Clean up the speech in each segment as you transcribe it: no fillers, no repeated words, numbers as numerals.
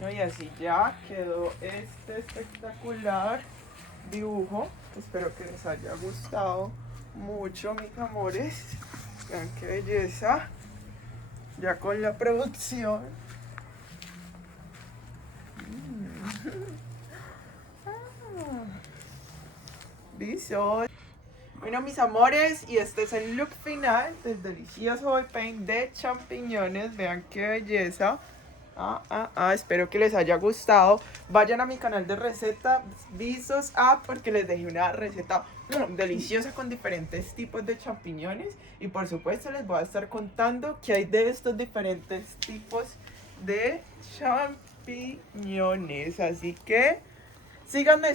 ¿no? Y así ya quedó este espectacular dibujo. Espero que les haya gustado mucho, mis amores. Vean qué belleza. Ya con la producción. BEESOS. Bueno, mis amores, y este es el look final del delicioso bodypaint de champiñones. Vean qué belleza. Espero que les haya gustado. Vayan a mi canal de receta BEESOS porque les dejé una receta deliciosa con diferentes tipos de champiñones. Y por supuesto les voy a estar contando qué hay de estos diferentes tipos de champiñones. Así que síganme,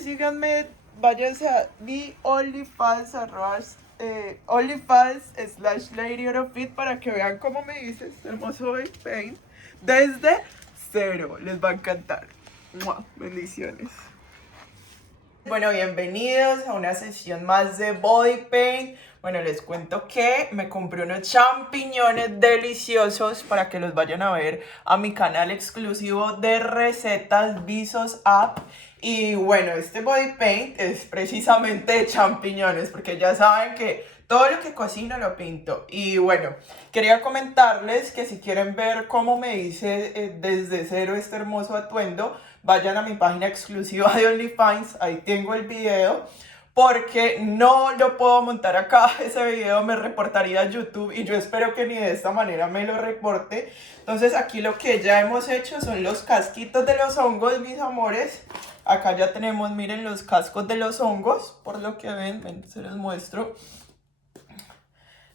váyanse a mi OnlyFans, OnlyFans/LadyOrofit para que vean cómo me hice este hermoso bodypaint desde cero. Les va a encantar. ¡Mua! Bendiciones. Bueno, bienvenidos a una sesión más de body paint. Bueno, les cuento que me compré unos champiñones deliciosos para que los vayan a ver a mi canal exclusivo de recetas BEESOS. Y bueno, este body paint es precisamente de champiñones, porque ya saben que todo lo que cocino lo pinto. Y bueno, quería comentarles que si quieren ver cómo me hice desde cero este hermoso atuendo, vayan a mi página exclusiva de OnlyFans, ahí tengo el video, porque no lo puedo montar acá, ese video me reportaría a YouTube y yo espero que ni de esta manera me lo reporte. Entonces aquí lo que ya hemos hecho son los casquitos de los hongos, mis amores. Acá ya tenemos, miren, los cascos de los hongos, por lo que ven, se los muestro.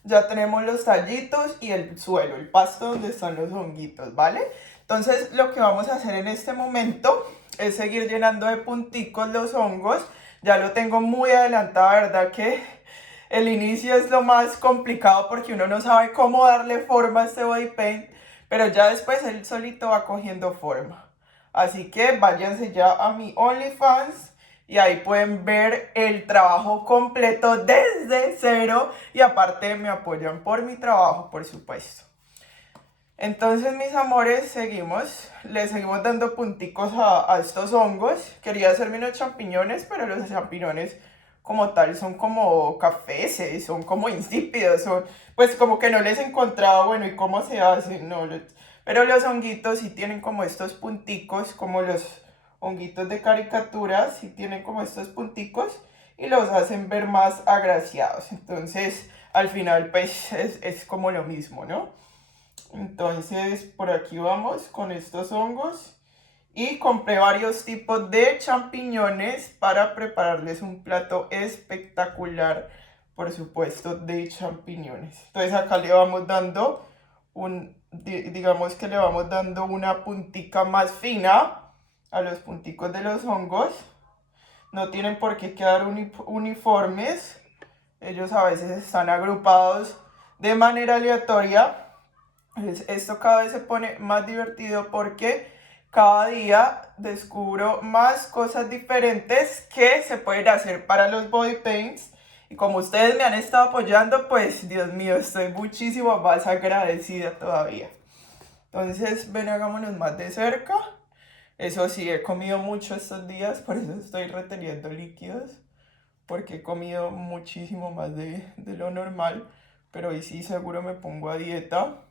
Ya tenemos los tallitos y el suelo, el pasto donde están los honguitos, ¿vale? Entonces lo que vamos a hacer en este momento es seguir llenando de punticos los hongos. Ya lo tengo muy adelantado, ¿verdad? Que el inicio es lo más complicado porque uno no sabe cómo darle forma a este body paint, pero ya después él solito va cogiendo forma. Así que váyanse ya a mi OnlyFans y ahí pueden ver el trabajo completo desde cero y aparte me apoyan por mi trabajo, por supuesto. Entonces, mis amores, le seguimos dando punticos a estos hongos. Quería hacerme unos champiñones, pero los champiñones como tal son como cafés, son como insípidos, pues como que no les he encontrado, bueno, ¿y cómo se hacen? No, pero los honguitos sí tienen como estos punticos, como los honguitos de caricaturas, sí tienen como estos punticos y los hacen ver más agraciados. Entonces, al final, pues es como lo mismo, ¿no? Entonces por aquí vamos con estos hongos y compré varios tipos de champiñones para prepararles un plato espectacular, por supuesto, de champiñones. Entonces acá le vamos dando digamos que le vamos dando una puntica más fina a los punticos de los hongos. No tienen por qué quedar uniformes, ellos a veces están agrupados de manera aleatoria. Esto cada vez se pone más divertido porque cada día descubro más cosas diferentes que se pueden hacer para los body paints. Y como ustedes me han estado apoyando, pues Dios mío, estoy muchísimo más agradecida todavía. Entonces, ven, hagámonos más de cerca. Eso sí, he comido mucho estos días, por eso estoy reteniendo líquidos. Porque he comido muchísimo más de lo normal. Pero hoy sí seguro me pongo a dieta.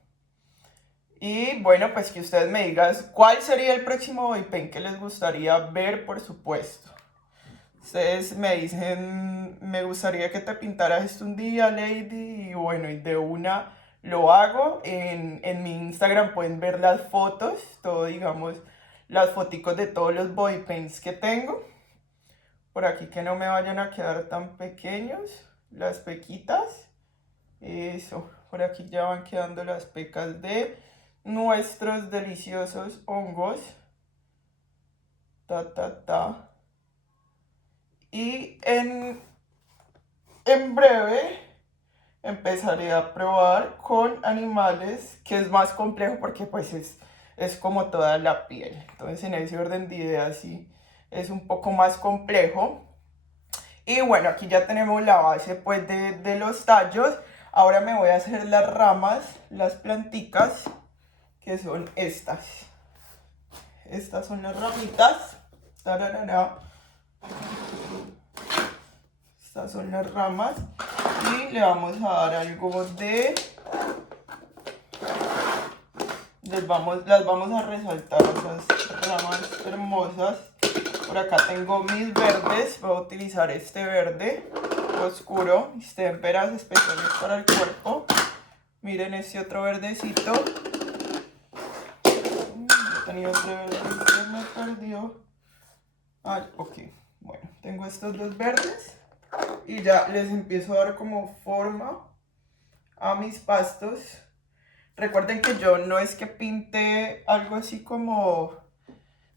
Y bueno, pues que ustedes me digan cuál sería el próximo body paint que les gustaría ver, por supuesto. Ustedes me dicen, me gustaría que te pintaras esto un día, Lady, y bueno, y de una lo hago. En mi Instagram pueden ver las fotos, todo, digamos, las foticos de todos los body paints que tengo. Por aquí que no me vayan a quedar tan pequeños, las pequitas. Eso, por aquí ya van quedando las pecas de nuestros deliciosos hongos. Y en breve empezaré a probar con animales, que es más complejo porque pues es como toda la piel. Entonces en ese orden de ideas sí es un poco más complejo. Y bueno, aquí ya tenemos la base pues de los tallos. Ahora me voy a hacer las ramas, las planticas, que son estas. estas son las ramitas. Tararara. Estas son las ramas. Y le vamos a dar algo de... las vamos a resaltar esas ramas hermosas. Por acá tengo mis verdes. Voy a utilizar este verde oscuro. Témperas especiales para el cuerpo. Miren este otro verdecito. Yo tenía otro verde que se me perdió. Ah, ok. Bueno, tengo estos dos verdes. Y ya les empiezo a dar como forma a mis pastos. Recuerden que yo no es que pinte algo así como...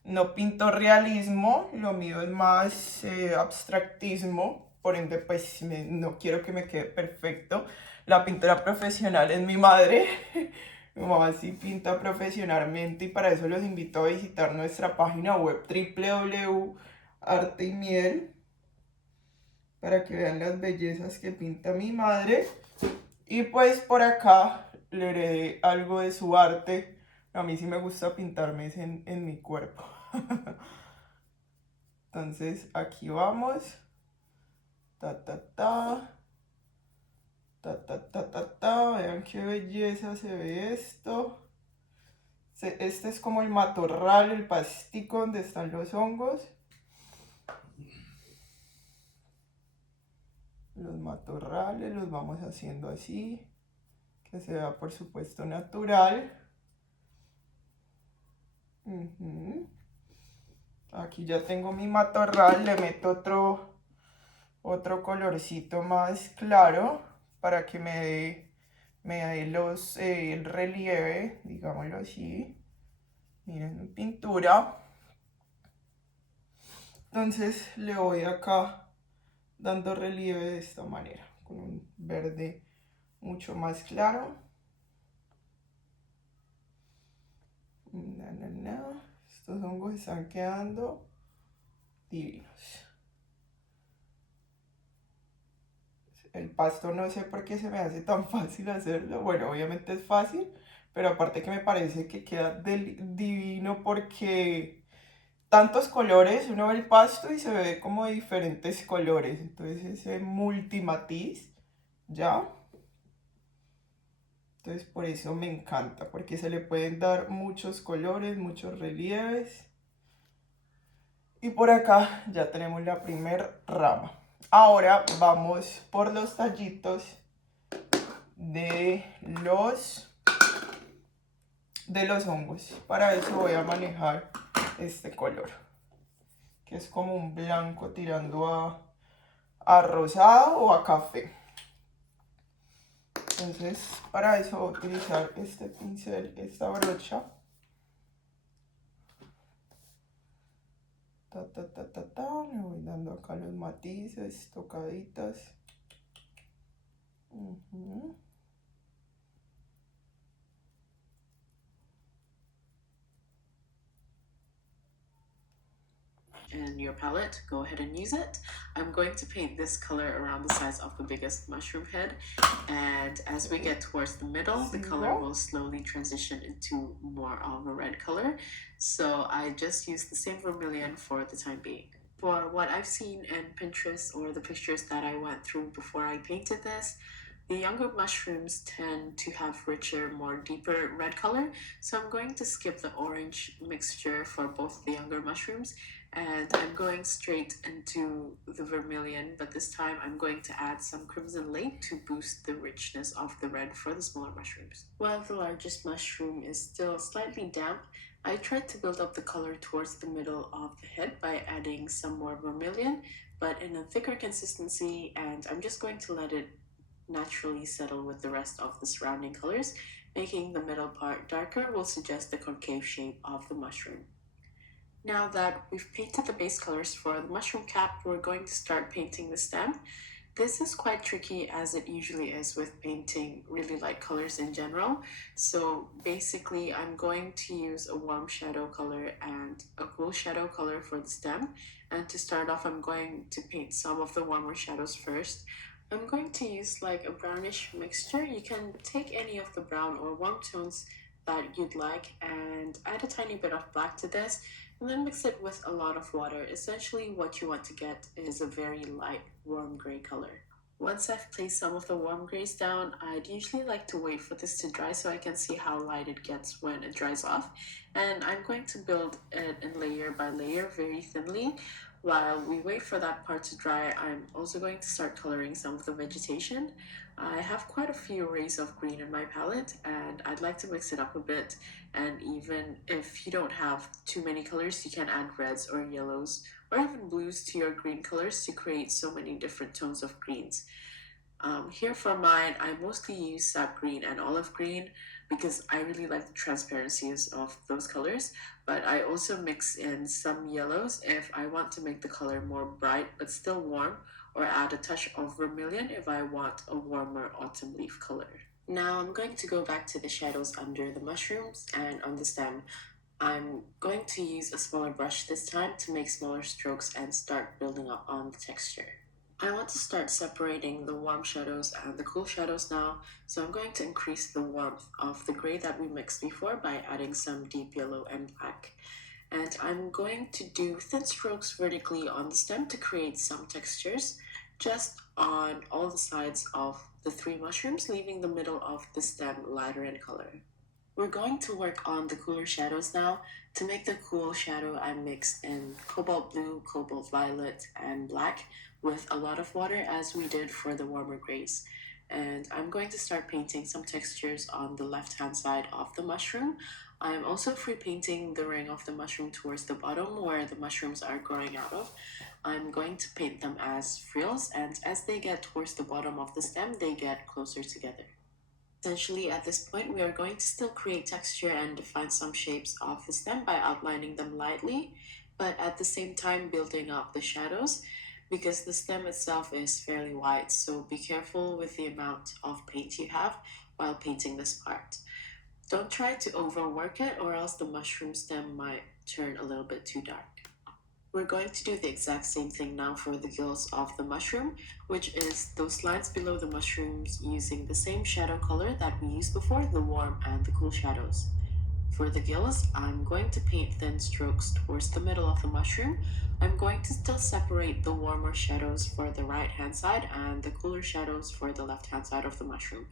no pinto realismo, lo mío es más abstractismo. Por ende, pues no quiero que me quede perfecto. La pintura profesional es mi madre. Mi mamá sí pinta profesionalmente y para eso los invito a visitar nuestra página web www.ARTE para que vean las bellezas que pinta mi madre. Y pues por acá le heredé algo de su arte. A mí sí me gusta pintarme en mi cuerpo. Entonces aquí vamos. Ta, ta, ta. Ta, ta, ta, ta, ta. Vean qué belleza se ve esto. Este es como el matorral, el pastico donde están los hongos. Los matorrales los vamos haciendo así. Que se vea por supuesto natural. Aquí ya tengo mi matorral. Le meto otro colorcito más claro para que me dé el relieve, digámoslo así. Miren mi pintura. Entonces le voy acá dando relieve de esta manera, con un verde mucho más claro. Estos hongos están quedando divinos. El pasto no sé por qué se me hace tan fácil hacerlo. Bueno, obviamente es fácil, pero aparte que me parece que queda divino porque tantos colores, uno ve el pasto y se ve como de diferentes colores. Entonces ese multimatiz, ¿ya? Entonces por eso me encanta, porque se le pueden dar muchos colores, muchos relieves. Y por acá ya tenemos la primera rama. Ahora vamos por los tallitos de los hongos. Para eso voy a manejar este color, que es como un blanco tirando a rosado o a café. Entonces para eso voy a utilizar este pincel, esta brocha. Ta, ta, ta, ta, ta. Le voy dando acá los matices, tocaditas. In your palette, go ahead and use it. I'm going to paint this color around the size of the biggest mushroom head, and as we get towards the middle, the color will slowly transition into more of a red color. So I just use the same vermilion for the time being. For what I've seen in Pinterest or the pictures that I went through before I painted this, the younger mushrooms tend to have richer, more deeper red color, so I'm going to skip the orange mixture for both the younger mushrooms, and I'm going straight into the vermilion, but this time I'm going to add some crimson lake to boost the richness of the red for the smaller mushrooms. While the largest mushroom is still slightly damp, I tried to build up the color towards the middle of the head by adding some more vermilion, but in a thicker consistency, and I'm just going to let it naturally settle with the rest of the surrounding colors. Making the middle part darker will suggest the concave shape of the mushroom. Now that we've painted the base colors for the mushroom cap, we're going to start painting the stem. This is quite tricky, as it usually is with painting really light colors in general. So basically I'm going to use a warm shadow color and a cool shadow color for the stem. And to start off, I'm going to paint some of the warmer shadows first. I'm going to use like a brownish mixture. You can take any of the brown or warm tones that you'd like and add a tiny bit of black to this and then mix it with a lot of water. Essentially what you want to get is a very light warm gray color. Once I've placed some of the warm grays down, I'd usually like to wait for this to dry so I can see how light it gets when it dries off. And I'm going to build it in layer by layer very thinly. While we wait for that part to dry, I'm also going to start coloring some of the vegetation. I have quite a few arrays of green in my palette and I'd like to mix it up a bit. And even if you don't have too many colors, you can add reds or yellows or even blues to your green colors to create so many different tones of greens. Here for mine, I mostly use sap green and olive green because I really like the transparencies of those colors, but I also mix in some yellows if I want to make the color more bright but still warm, or add a touch of vermilion if I want a warmer autumn leaf color. Now I'm going to go back to the shadows under the mushrooms and on the stem. I'm going to use a smaller brush this time to make smaller strokes and start building up on the texture. I want to start separating the warm shadows and the cool shadows now, so I'm going to increase the warmth of the gray that we mixed before by adding some deep yellow and black. And I'm going to do thin strokes vertically on the stem to create some textures, just on all the sides of the 3 mushrooms, leaving the middle of the stem lighter in color. We're going to work on the cooler shadows now. To make the cool shadow, I mixed in cobalt blue, cobalt violet, and black with a lot of water as we did for the warmer grays. And I'm going to start painting some textures on the left-hand side of the mushroom. I'm also free painting the ring of the mushroom towards the bottom where the mushrooms are growing out of. I'm going to paint them as frills, and as they get towards the bottom of the stem, they get closer together. Essentially, at this point, we are going to still create texture and define some shapes of the stem by outlining them lightly, but at the same time building up the shadows, because the stem itself is fairly wide, so be careful with the amount of paint you have while painting this part. Don't try to overwork it or else the mushroom stem might turn a little bit too dark. We're going to do the exact same thing now for the gills of the mushroom, which is those lines below the mushrooms using the same shadow color that we used before, the warm and the cool shadows. For the gills, I'm going to paint thin strokes towards the middle of the mushroom. I'm going to still separate the warmer shadows for the right hand side and the cooler shadows for the left hand side of the mushroom,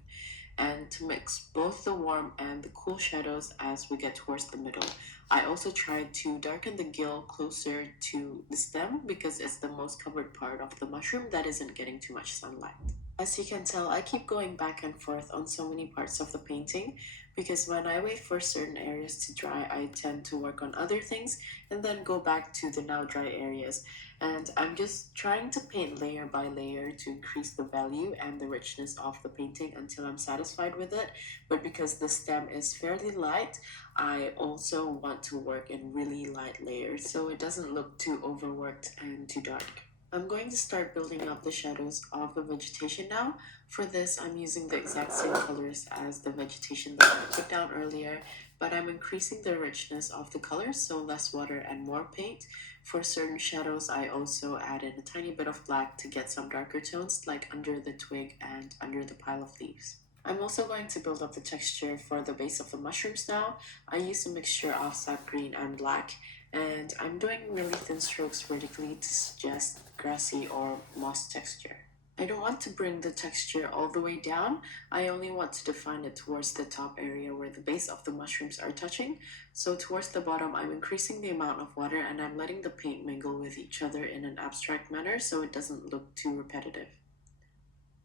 and to mix both the warm and the cool shadows as we get towards the middle. I also tried to darken the gill closer to the stem because it's the most covered part of the mushroom that isn't getting too much sunlight. As you can tell, I keep going back and forth on so many parts of the painting because when I wait for certain areas to dry, I tend to work on other things and then go back to the now dry areas. And I'm just trying to paint layer by layer to increase the value and the richness of the painting until I'm satisfied with it. But because the stem is fairly light, I also want to work in really light layers so it doesn't look too overworked and too dark. I'm going to start building up the shadows of the vegetation now. For this, I'm using the exact same colors as the vegetation that I put down earlier, but I'm increasing the richness of the colors, so less water and more paint. For certain shadows, I also added a tiny bit of black to get some darker tones, like under the twig and under the pile of leaves. I'm also going to build up the texture for the base of the mushrooms now. I used a mixture of sap green and black, and I'm doing really thin strokes vertically to suggest grassy or moss texture. I don't want to bring the texture all the way down. I only want to define it towards the top area where the base of the mushrooms are touching. So towards the bottom, I'm increasing the amount of water and I'm letting the paint mingle with each other in an abstract manner so it doesn't look too repetitive.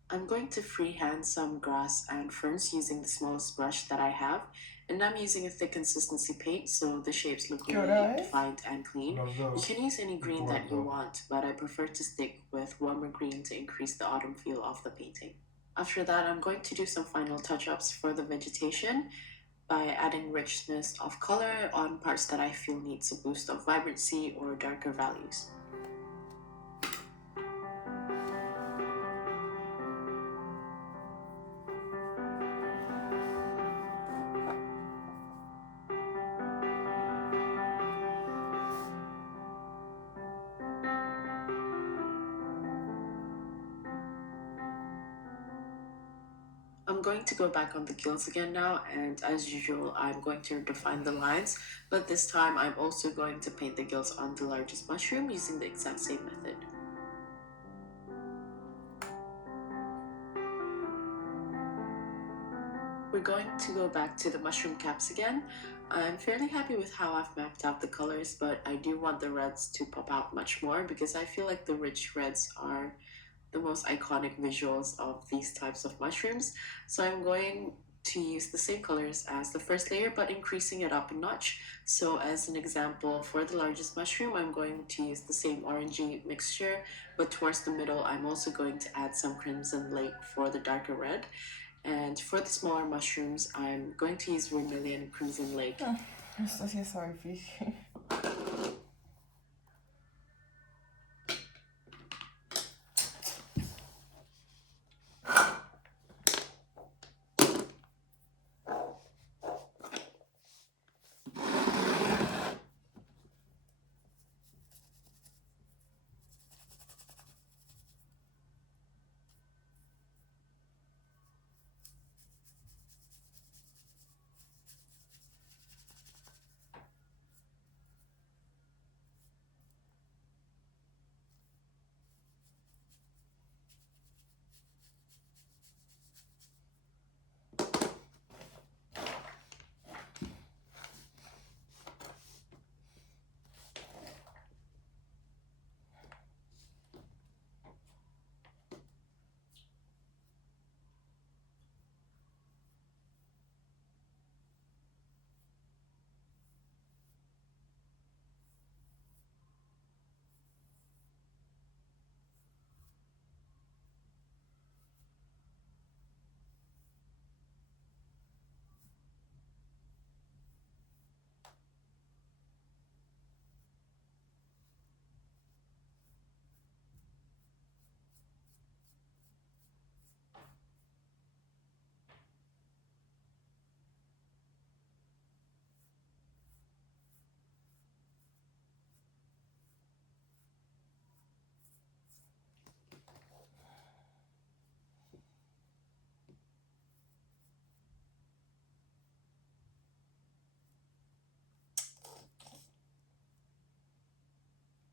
I'm going to freehand some grass and ferns using the smallest brush that I have, and I'm using a thick consistency paint so the shapes look really defined and clean. You can use any green that you want, but I prefer to stick with warmer green to increase the autumn feel of the painting. After that, I'm going to do some final touch-ups for the vegetation by adding richness of color on parts that I feel needs a boost of vibrancy or darker values. I'm going to go back on the gills again now, and as usual, I'm going to define the lines, but this time I'm also going to paint the gills on the largest mushroom using the exact same method. We're going to go back to the mushroom caps again. I'm fairly happy with how I've mapped out the colors, but I do want the reds to pop out much more because I feel like the rich reds are the most iconic visuals of these types of mushrooms. So I'm going to use the same colors as the first layer, but increasing it up a notch. So as an example, for the largest mushroom, I'm going to use the same orangey mixture, but towards the middle, I'm also going to add some crimson lake for the darker red. And for the smaller mushrooms, I'm going to use vermilion crimson lake. Esto sí está difícil.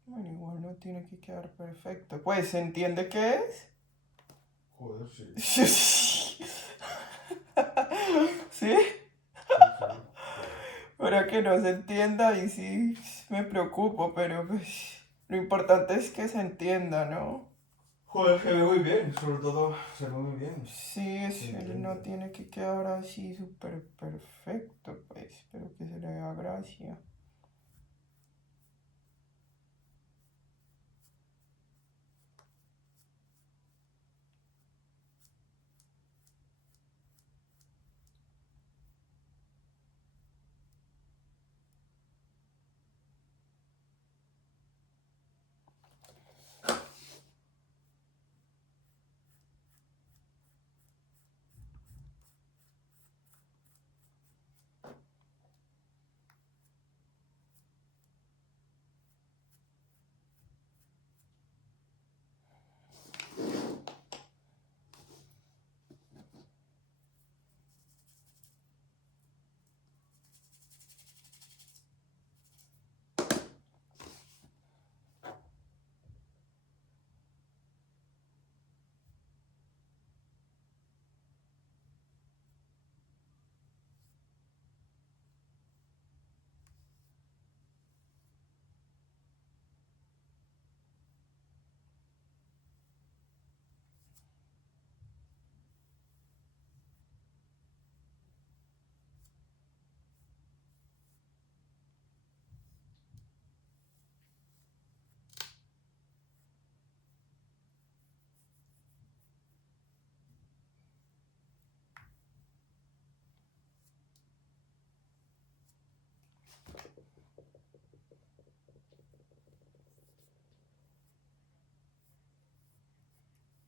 Bueno, igual no tiene que quedar perfecto. Pues, ¿se entiende qué es? Joder, sí. ¿Sí? Para que no se entienda y sí me preocupo, pero pues lo importante es que se entienda, ¿no? Joder, se ve muy bien, sobre todo se ve muy bien. Sí, no tiene que quedar así súper perfecto, pues, pero que se le haga gracia.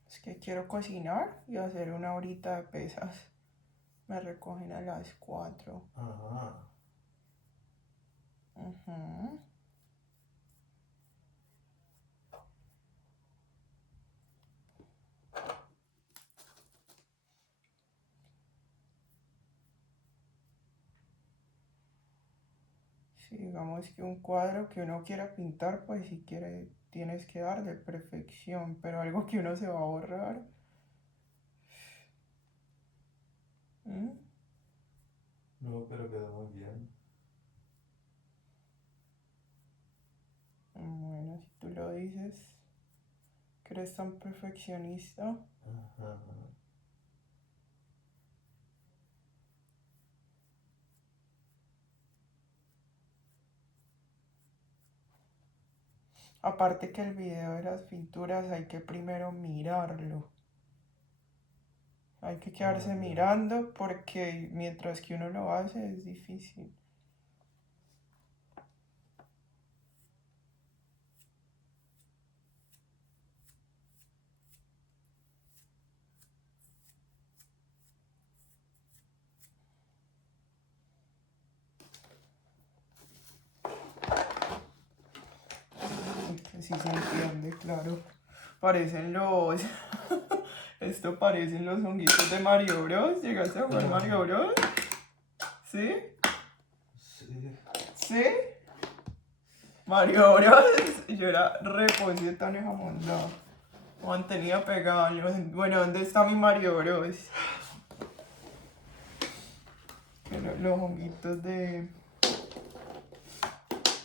Es que quiero cocinar y hacer una horita de pesas. Me recogen a las 4. Ajá. Si digamos que un cuadro que uno quiera pintar, pues si quiere tienes que darle perfección, pero algo que uno se va a borrar. ¿Mm? No, pero quedó muy bien. Bueno, si tú lo dices, que eres tan perfeccionista. Ajá. Aparte que el video de las pinturas hay que primero mirarlo. Hay que quedarse mirando porque mientras que uno lo hace es difícil. Sí se entiende, claro. Parecen los... Esto parecen los honguitos de Mario Bros. ¿Llegaste a jugar Mario Bros? ¿Sí? Sí. ¿Sí? Mario Bros. Yo era reposé tan jamondado. Mantenía pegado. Bueno, ¿dónde está mi Mario Bros? Los honguitos de...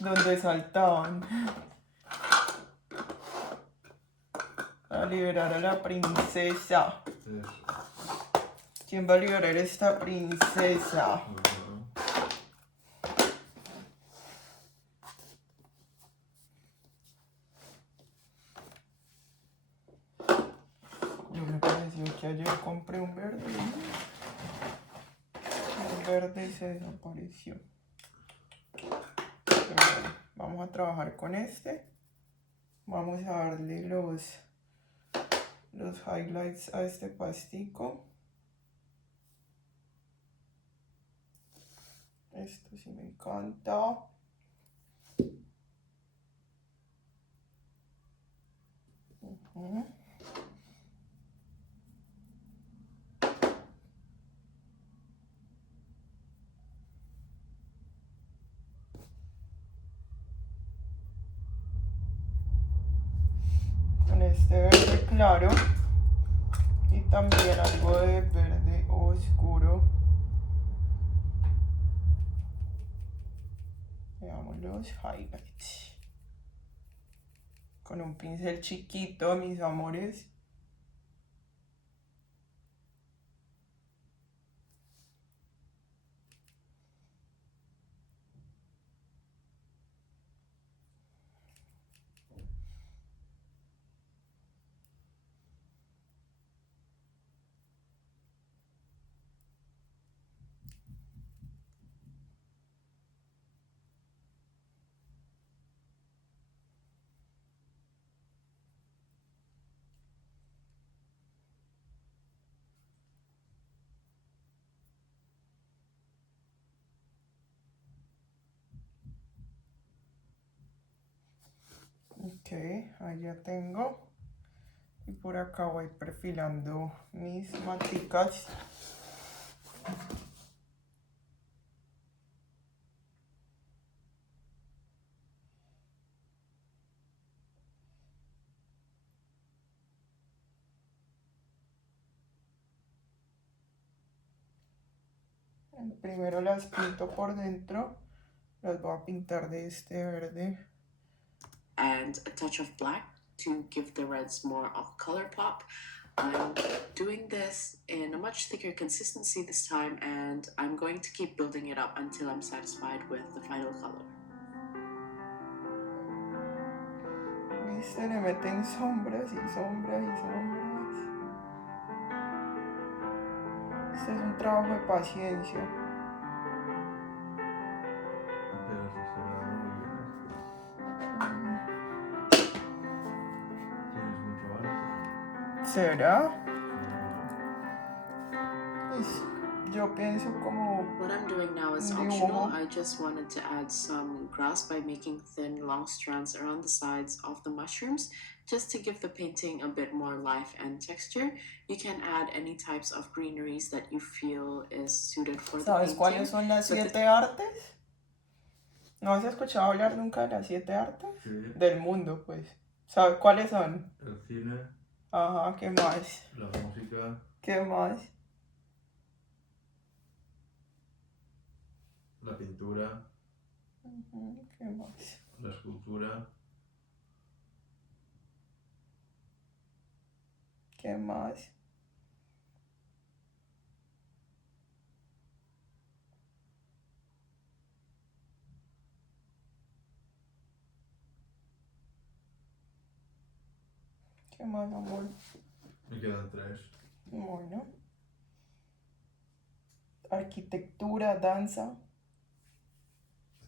donde saltaban. A liberar a la princesa. Eso. ¿Quién va a liberar a esta princesa? Yo me pareció que ayer compré un verde. Un verde y se desapareció. Pero bueno, vamos a trabajar con este. Vamos a darle los highlights a este pastico. Esto sí me encanta. Con este verde claro y también algo de verde oscuro. Veamos los highlights. Con un pincel chiquito, mis amores. Ok, ahí ya tengo. Y por acá voy perfilando mis maticas. Primero las pinto por dentro. Las voy a pintar de este verde. And a touch of black to give the reds more of color pop. I'm doing this in a much thicker consistency this time, and I'm going to keep building it up until I'm satisfied with the final color. ¿Viste? Le meten sombras y sombras y sombras. Este es un trabajo de paciencia. Pero se está dando muy bien. Tienes mucho arte. ¿Será? Pues, yo pienso como What I'm doing now is un optional. dibujo. I just wanted to add some grass by making thin, long strands around the sides of the mushrooms, just to give the painting a bit more life and texture. You can add any types of greeneries that you feel is suited for the ¿Sabes painting. cuáles son las but 7 artes? ¿No has escuchado hablar nunca de las 7 artes? Sí. Del mundo, pues. ¿Sabes cuáles son? El cine, Ajá, ¿qué más? la música, ¿Qué más? la pintura, Ujú, ¿qué más? la escultura, ¿Qué más? ¿Qué más, amor? me quedan 3. Bueno. Arquitectura, danza.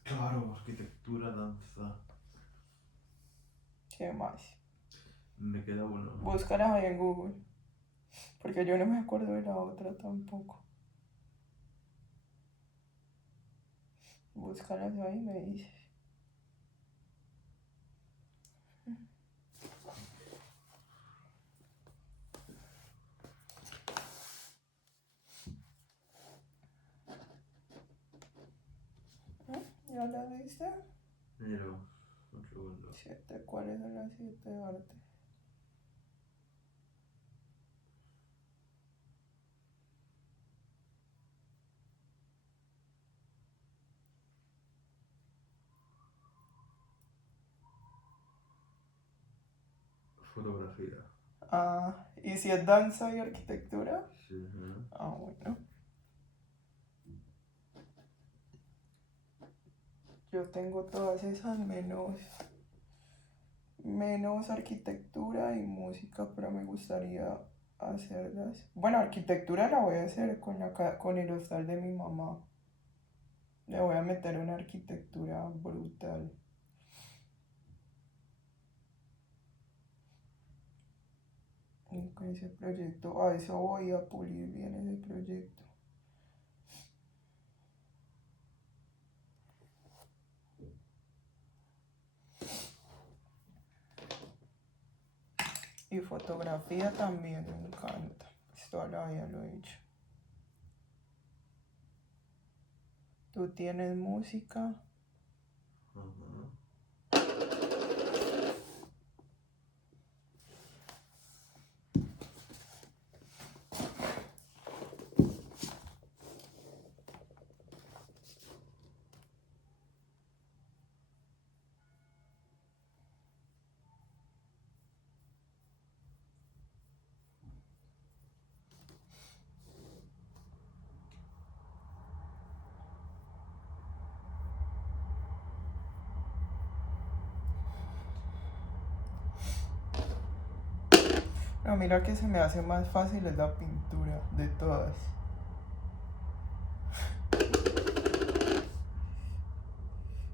Claro, arquitectura, danza. ¿Qué más? Me queda uno. Búscalas ahí en Google. Porque yo no me acuerdo de la otra tampoco. Búscalas ahí y me dices. ¿Ya la viste? Mira, un segundo. ¿Cuáles son las 7 artes? Fotografía. Ah, ¿y si es danza y arquitectura? Sí. Ah, bueno. Yo tengo todas esas menos arquitectura y música, pero me gustaría hacerlas. Bueno, arquitectura la voy a hacer con el hostal de mi mamá. Le voy a meter una arquitectura brutal. Y con ese proyecto, a eso voy a pulir bien ese proyecto. Y fotografía también me encanta. Pues toda la vida lo he hecho. ¿Tú tienes música? Ajá. No, mira que se me hace más fácil es la pintura de todas.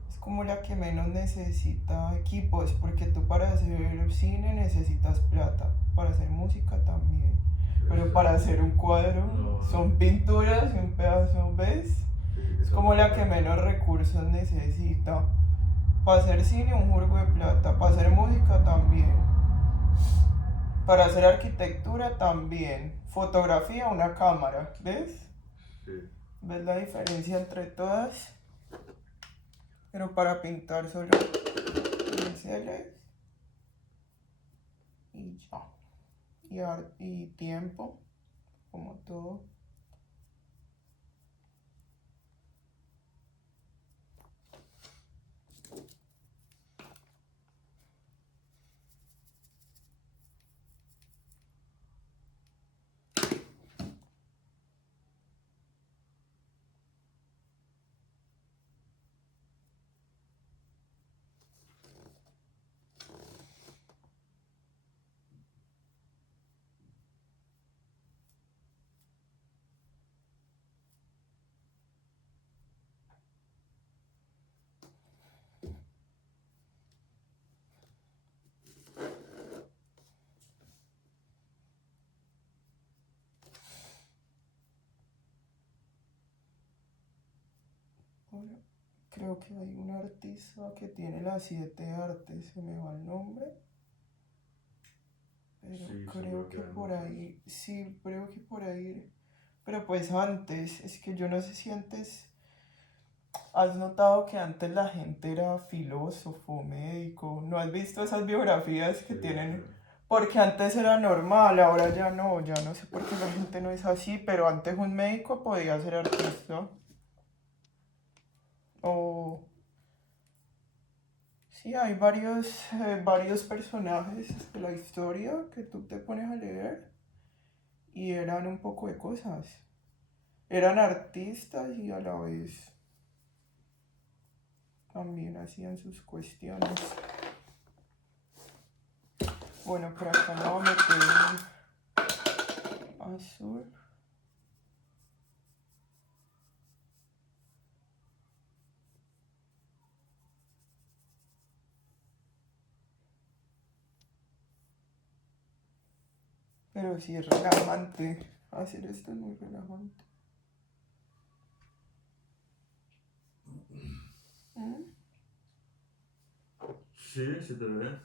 Es como la que menos necesita equipos, porque tú para hacer cine necesitas plata, para hacer música también. Pero para hacer un cuadro son pinturas y un pedazo, ¿ves? Es como la que menos recursos necesita. Para hacer cine un jurgo de plata, para hacer música también. Para hacer arquitectura también. Fotografía una cámara, ¿ves? Sí. ¿Ves la diferencia entre todas? Pero para pintar solo pinceles y ya. Y tiempo, como todo. Ahora, creo que hay un artista que tiene las 7 artes, se me va el nombre. Pero Sí, creo que hay por muchos. ahí, sí, creo que por ahí. Pero pues antes, es que yo no sé si ¿Has notado que antes la gente era filósofo, médico? ¿No has visto esas biografías que Sí, tienen? sí. Porque antes era normal, ahora ya no sé por qué la gente no es así, pero antes un médico podía ser artista. O sí, hay varios personajes de la historia que tú te pones a leer y eran un poco de cosas. Eran artistas y a la vez también hacían sus cuestiones. Bueno, por acá me voy a meter azul. Pero sí es relajante. Hacer esto es muy relajante. ¿Mm? Sí, se te ve.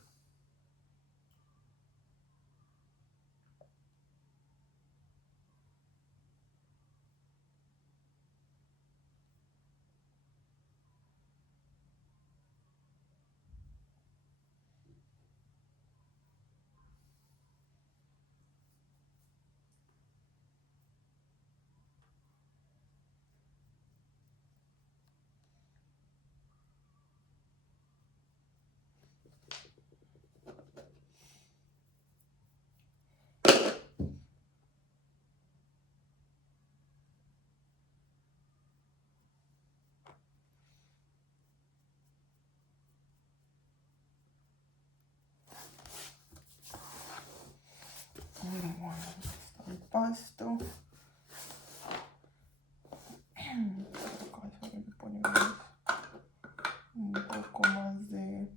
Bueno, está el pasto. Acá solo le ponemos un poco más de...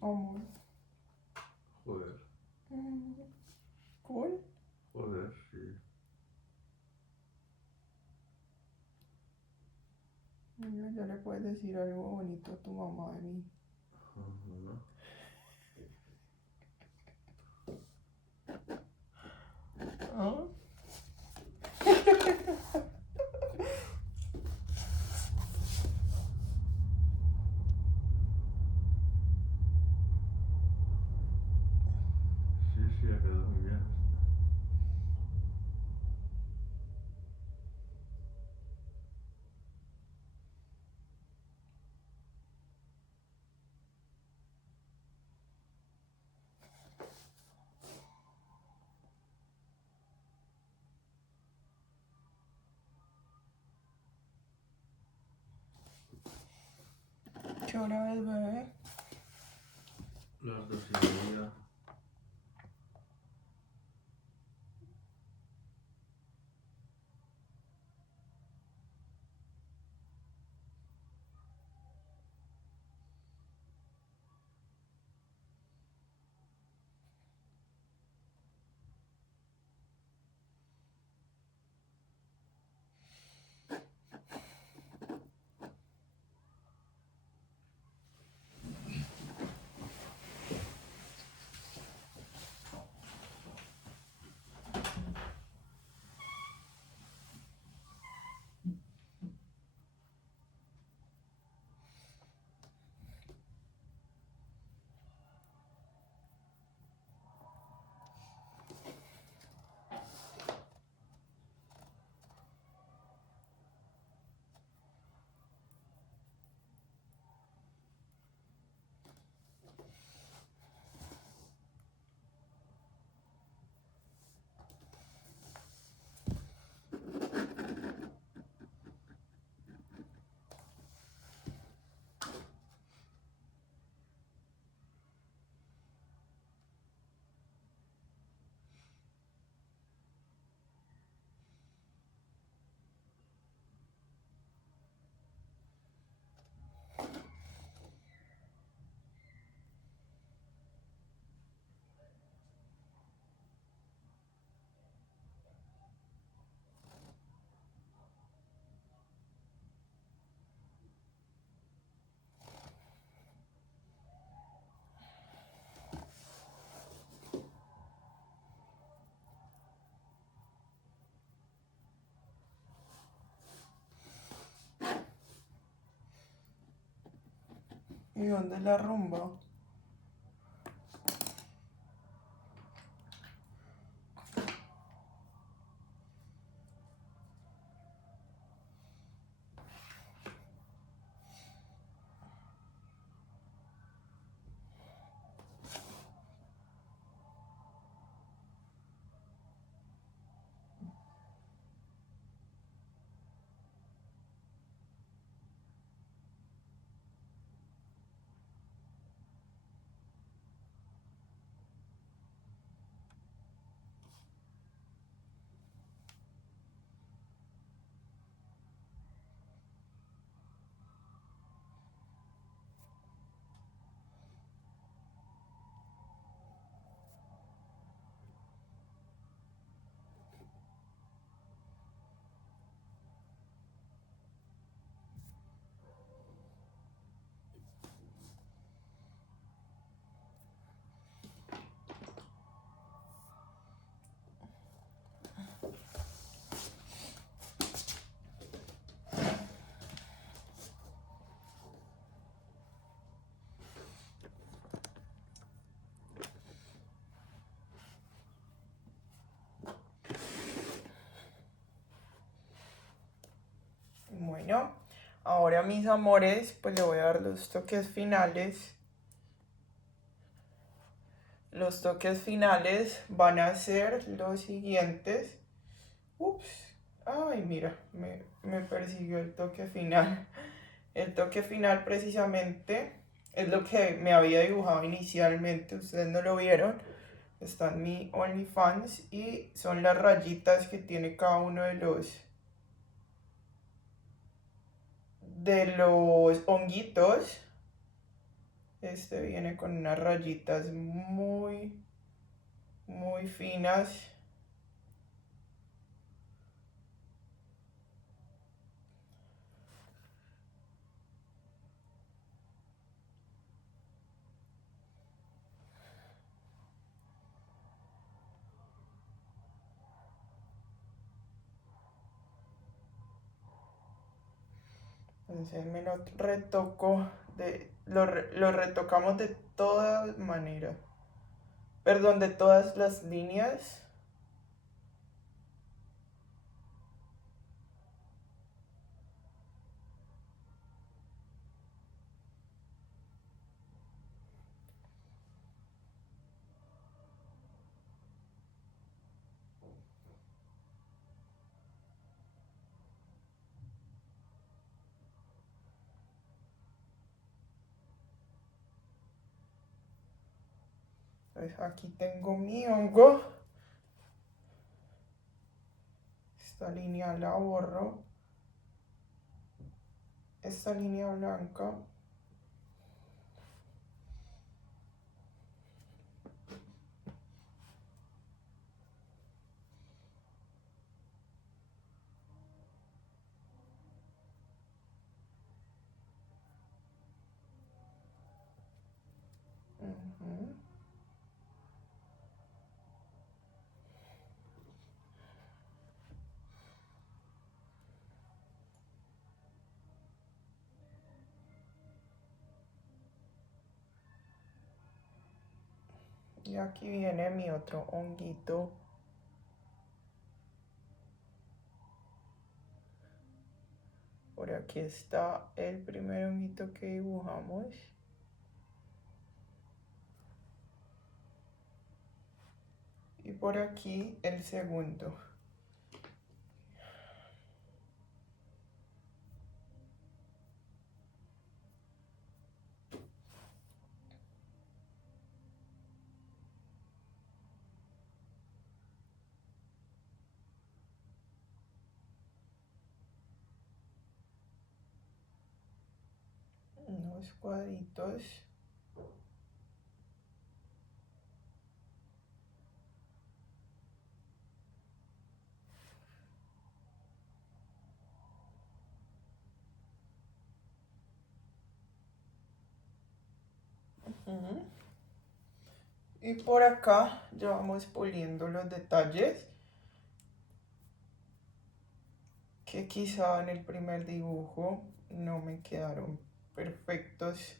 Amor. Joder, Cool. joder, sí. Mira, ya le puedes decir algo bonito a tu mamá de mí. Ajá. ¿Ah? Sí, sí, ha quedado muy bien. ¿Qué hora es, bebé? Las 2:30. ¿Y dónde la rumba? Bueno, ahora mis amores, pues le voy a dar los toques finales. Los toques finales van a ser los siguientes. Ups, ay, mira, me persiguió el toque final. El toque final precisamente es lo que me había dibujado inicialmente, ustedes no lo vieron. Está en mi OnlyFans y son las rayitas que tiene cada uno de los honguitos. Este viene con unas rayitas muy finas. Entonces me lo retoco, lo retocamos de todas maneras. Perdón, de todas las líneas. Entonces aquí tengo mi hongo. Esta línea la borro. Esta línea blanca. Ujú. Y aquí viene mi otro honguito. Por aquí está el primer honguito que dibujamos. Y por aquí el segundo. Unos cuadritos. Ujú. Y por acá ya vamos puliendo los detalles que quizá en el primer dibujo no me quedaron perfectos.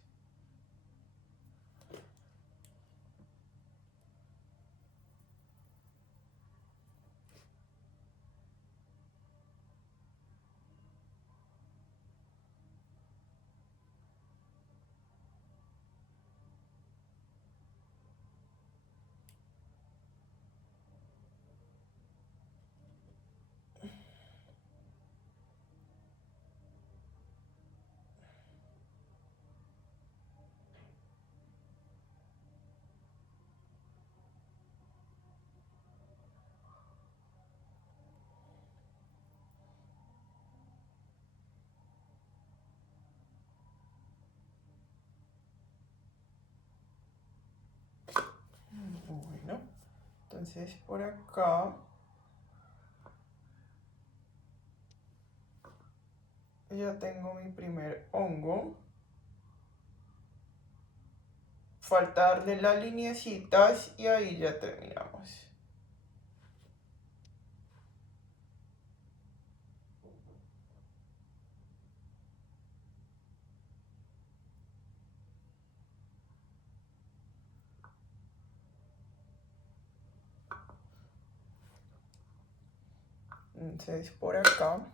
Entonces por acá ya tengo mi primer hongo. Falta darle las lineecitas y ahí ya terminamos. Entonces por acá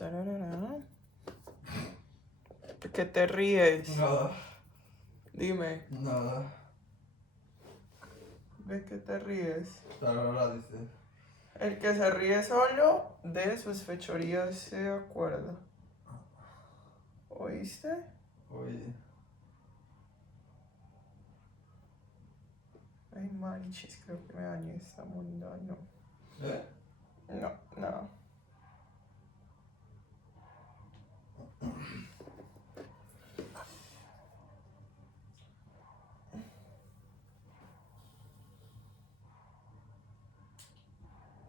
tararara. ¿De qué te ríes? Nada, Dime, nada. ¿de qué te ríes? Ahora dice. El que se ríe solo de sus fechorías se acuerda. ¿Oíste? Oye. Ay, manches, creo que me dañé esta monda. No, ¿Eh? no, no.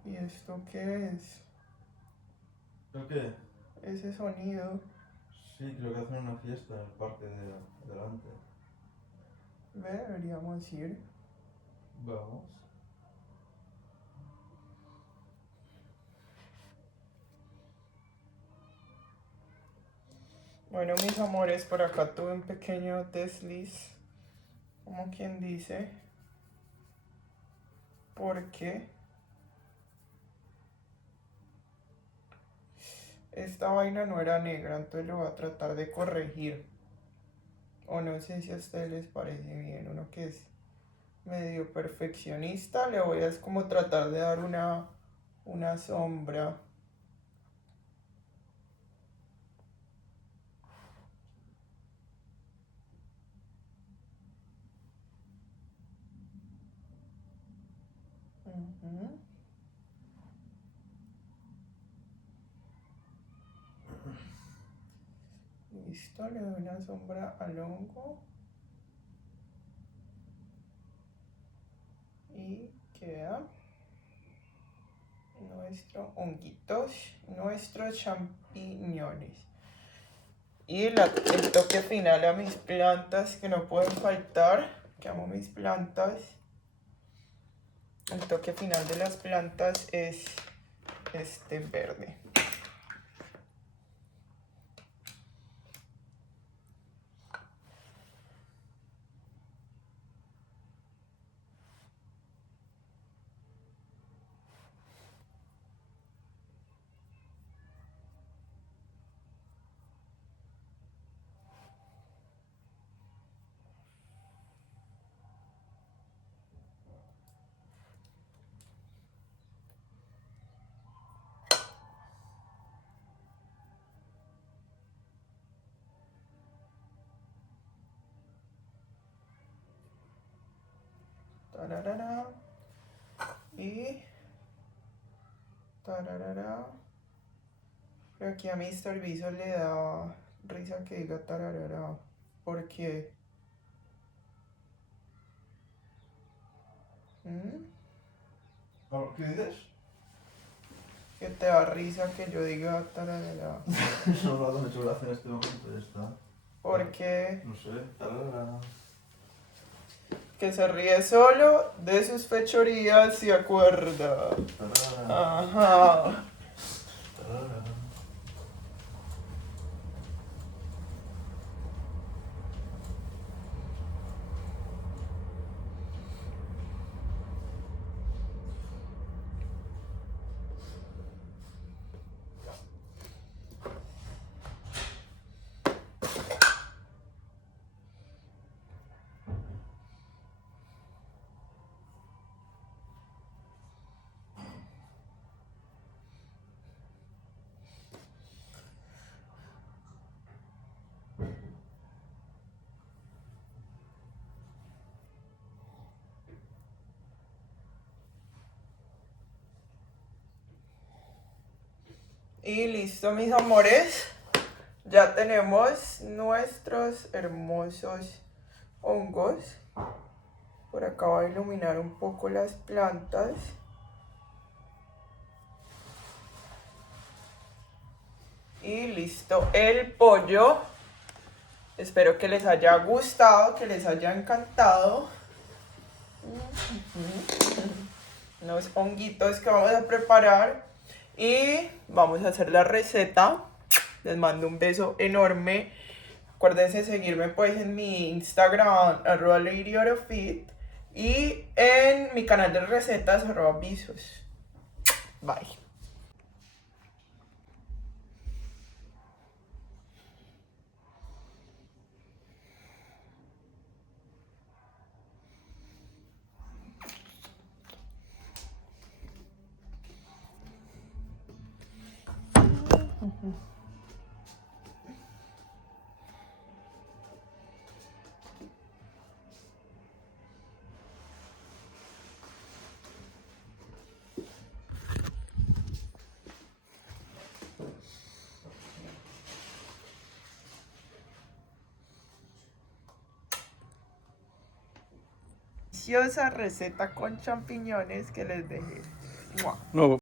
¿Y esto qué es? ¿Pero qué? Ese sonido. Sí, creo que hacen una fiesta en el parque de delante. Ve, deberíamos ir. Vamos. Bueno, mis amores, por acá tuve un pequeño desliz, como quien dice, porque esta vaina no era negra, entonces lo voy a tratar de corregir. O no sé si a ustedes les parece bien, uno que es medio perfeccionista, le voy a es como tratar de dar una sombra. Ujú. Listo, le doy una sombra al hongo. Y queda nuestro honguitos, nuestros champiñones. Y el toque final a mis plantas que no pueden faltar, que amo mis plantas. El toque final de las plantas es este verde. Tararara. Y tararara. Pero aquí a Mr. Viso le da risa que diga tararara. ¿Por qué? ¿Qué dices? Que te da risa que yo diga tararara. No me ha dado mucha gracia en este momento, ya está. ¿Por qué? No sé, tarara. Que se ríe solo de sus fechorías y acuerda. Tarara. Ajá. Tarara. Y listo, mis amores. Ya tenemos nuestros hermosos hongos. Por acá voy a iluminar un poco las plantas. Y listo el pollo. Espero que les haya gustado, que les haya encantado. Unos honguitos que vamos a preparar. Y vamos a hacer la receta. Les mando un beso enorme. Acuérdense de seguirme pues en mi Instagram, @LadyOrofit. Y en mi canal de recetas, @BEESOS. Bye. Deliciosa receta con champiñones que les dejé. ¡Mua! No.